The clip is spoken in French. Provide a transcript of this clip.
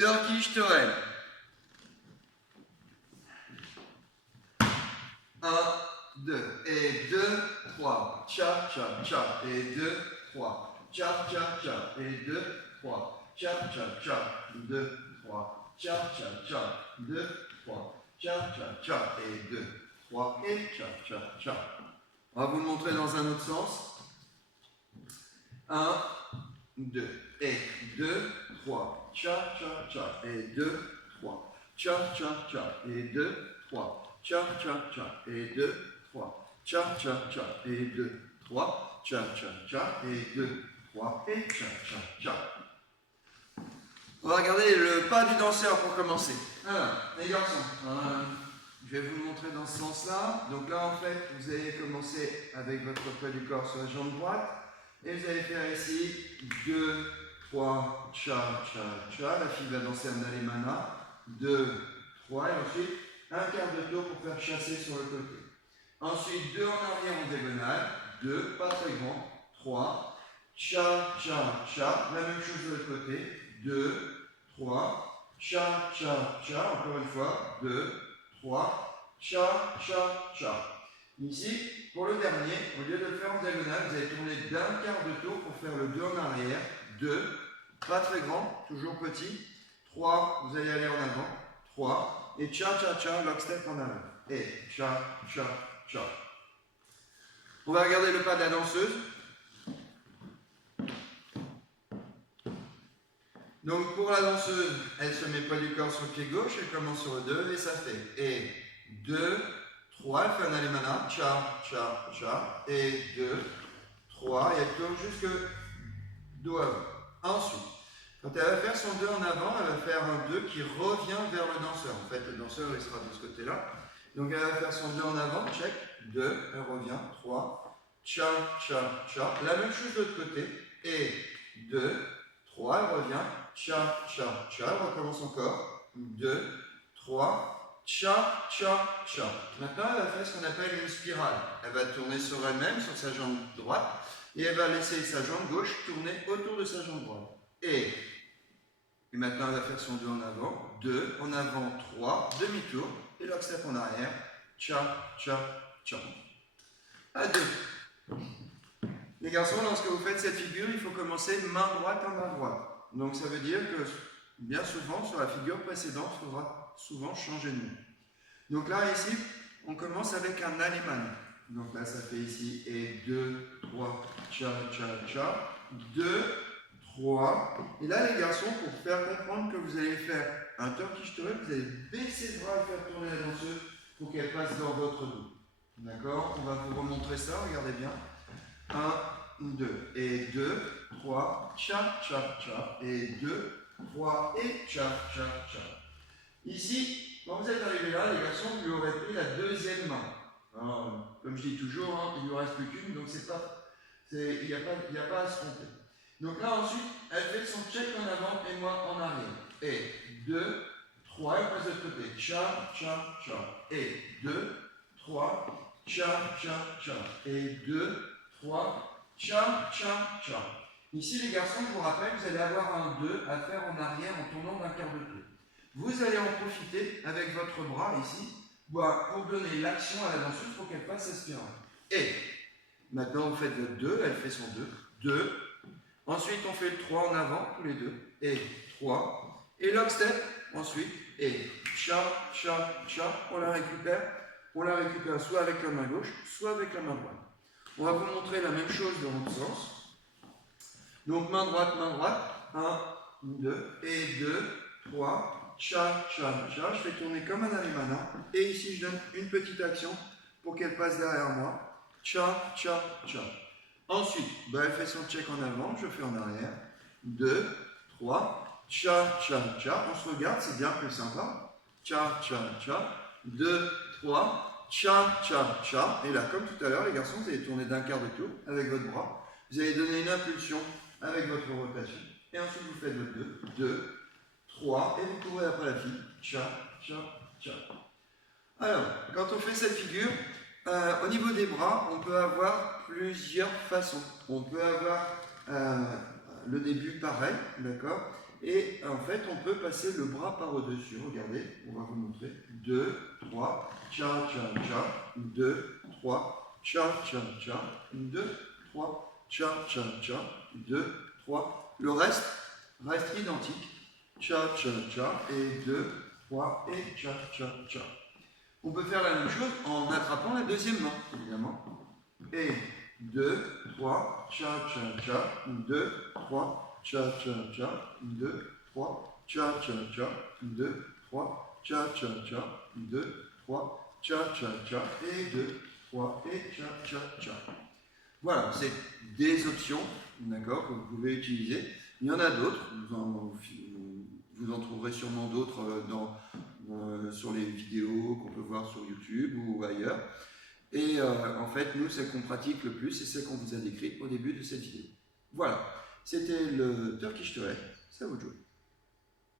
Turkish Tourelle. 1, 2, et 2, 3. Cha, cha, cha, et 2, 3. Cha, cha, cha, et 2, 3. Cha, cha, cha, 2, 3. Cha, cha, cha, 2, 3. Cha, cha, cha, et 2, 3. Et cha, cha, cha. On va vous le montrer dans un autre sens. 1, 2, et 2, 3. Cha, cha, cha, et 2, 3. Cha, cha, cha, et 2, 3. Cha, cha, cha, et 2, 3. Cha, cha, cha, et 2, 3. Cha, cha, cha, et 2, 3. Et cha, cha, cha. On va regarder le pas du danseur pour commencer. Alors, les garçons, je vais vous le montrer dans ce sens-là. Donc là, en fait, vous allez commencer avec votre poids du corps sur la jambe droite. Et vous allez faire ici 2, 3, cha, cha, cha. La fille va danser un alemana. 2, 3. Et ensuite, un quart de tour pour faire chasser sur le côté. Ensuite, 2 en arrière en diagonale. 2, pas très grand. 3, cha, cha, cha. La même chose de l'autre côté. 2, 3, cha, cha, cha. Encore une fois. 2, 3, cha, cha, cha. Ici, pour le dernier, au lieu de le faire en diagonale, vous allez tourner d'un quart de tour pour faire le 2 en arrière. 2, pas très grand, toujours petit. 3, vous allez aller en avant. 3, et cha, cha, cha, lock step en avant. Et cha, cha, cha. On va regarder le pas de la danseuse. Donc pour la danseuse, elle se met poids du corps sur le pied gauche, elle commence sur le 2 et ça fait et 2, 3, elle fait un alemana, cha, cha, cha, et 2, 3, et elle tourne jusque dos avant. Ensuite, quand elle va faire son 2 en avant, elle va faire un 2 qui revient vers le danseur. En fait, le danseur il sera de ce côté-là. Donc elle va faire son 2 en avant, check, 2, elle revient, 3, cha, cha, cha. La même chose de l'autre côté, et 2, 3, elle revient, cha, cha, cha, elle recommence encore, 2, 3, cha, cha, cha. Maintenant, elle va faire ce qu'on appelle une spirale. Elle va tourner sur elle-même, sur sa jambe droite, et elle va laisser sa jambe gauche tourner autour de sa jambe droite. Et maintenant, elle va faire son 2 en avant, 2, en avant, 3, demi-tour, et lock step en arrière, cha, cha, cha. À 2. Les garçons, lorsque vous faites cette figure, il faut commencer main droite en main droite. Donc ça veut dire que bien souvent, sur la figure précédente, il faudra souvent changer de main. Donc là, ici, on commence avec un alemana. Donc là, ça fait ici et 2, 3, cha, cha, cha, 2, 3. Et là, les garçons, pour faire comprendre que vous allez faire un Turkish Tourelle, vous allez baisser le bras et faire tourner la danseuse pour qu'elle passe dans votre dos. D'accord? On va vous remontrer ça, regardez bien. 1, 2, et 2, 3, cha, cha, cha, et 2, 3, et cha, cha, cha. Ici, quand vous êtes arrivé là, les garçons, vous lui aurez pris la deuxième main. Alors, comme je dis toujours, hein, il ne lui reste plus qu'une, donc il n'y a pas à se tromper. Donc là, ensuite, elle fait son check en avant et moi en arrière. Et 2, 3, elle passe de l'autre côté. Cha, cha, cha. Et 2, 3, cha, cha, cha. Et 2, 3, cha, cha, cha. Ici, les garçons, je vous rappelle, vous allez avoir un 2 à faire en arrière en tournant d'un quart de tour. Vous allez en profiter avec votre bras ici pour donner l'action à la danseuse pour qu'elle fasse sa spirale. Et maintenant, vous faites le 2, elle fait son 2, 2. Ensuite, on fait le 3 en avant, tous les deux, et 3. Et lock step, ensuite, et cha, cha, cha, on la récupère soit avec la main gauche, soit avec la main droite. On va vous montrer la même chose dans l'autre sens. Donc, main droite, 1, 2, et 2, 3, cha, cha, cha. Je fais tourner comme un alemana. Et ici, je donne une petite action pour qu'elle passe derrière moi. Cha, cha, cha. Ensuite, elle fait son check en avant, je fais en arrière. 2, 3, cha, cha, cha. On se regarde, c'est bien plus sympa. Cha, cha, cha. 2, 3, cha, cha, cha. Et là, comme tout à l'heure, les garçons, vous allez tourner d'un quart de tour avec votre bras. Vous allez donner une impulsion avec votre rotation. Et ensuite, vous faites votre 2, 2, 3. Et vous courez après la fille. Cha, cha, cha. Alors, quand on fait cette figure, au niveau des bras, on peut avoir plusieurs façons. On peut avoir le début pareil, d'accord? Et en fait, on peut passer le bras par-dessus. Regardez, on va vous montrer. 2, 3, cha, cha, cha. 2, 3, cha, cha, cha. 2, 3, cha, cha, cha. 2, 3. Le reste reste identique. Cha, cha, cha. Et 2, 3. Et cha, cha, cha. On peut faire la même chose en attrapant la deuxième main, évidemment. Et 2, 3, cha, cha, cha. 2, 3, cha, cha, cha. 2, 3, cha, cha, cha. 2, 3, cha, cha, cha. 2, 3, cha, cha, cha. Et 2, 3, et cha, cha, cha. Voilà, c'est des options, d'accord, que vous pouvez utiliser. Il y en a d'autres, vous en trouverez sûrement d'autres sur les vidéos qu'on peut voir sur YouTube ou ailleurs. Et en fait, nous, celle qu'on pratique le plus, c'est celle qu'on vous a décrite au début de cette vidéo. Voilà, c'était le Turkish Toilet, c'est à vous de jouer.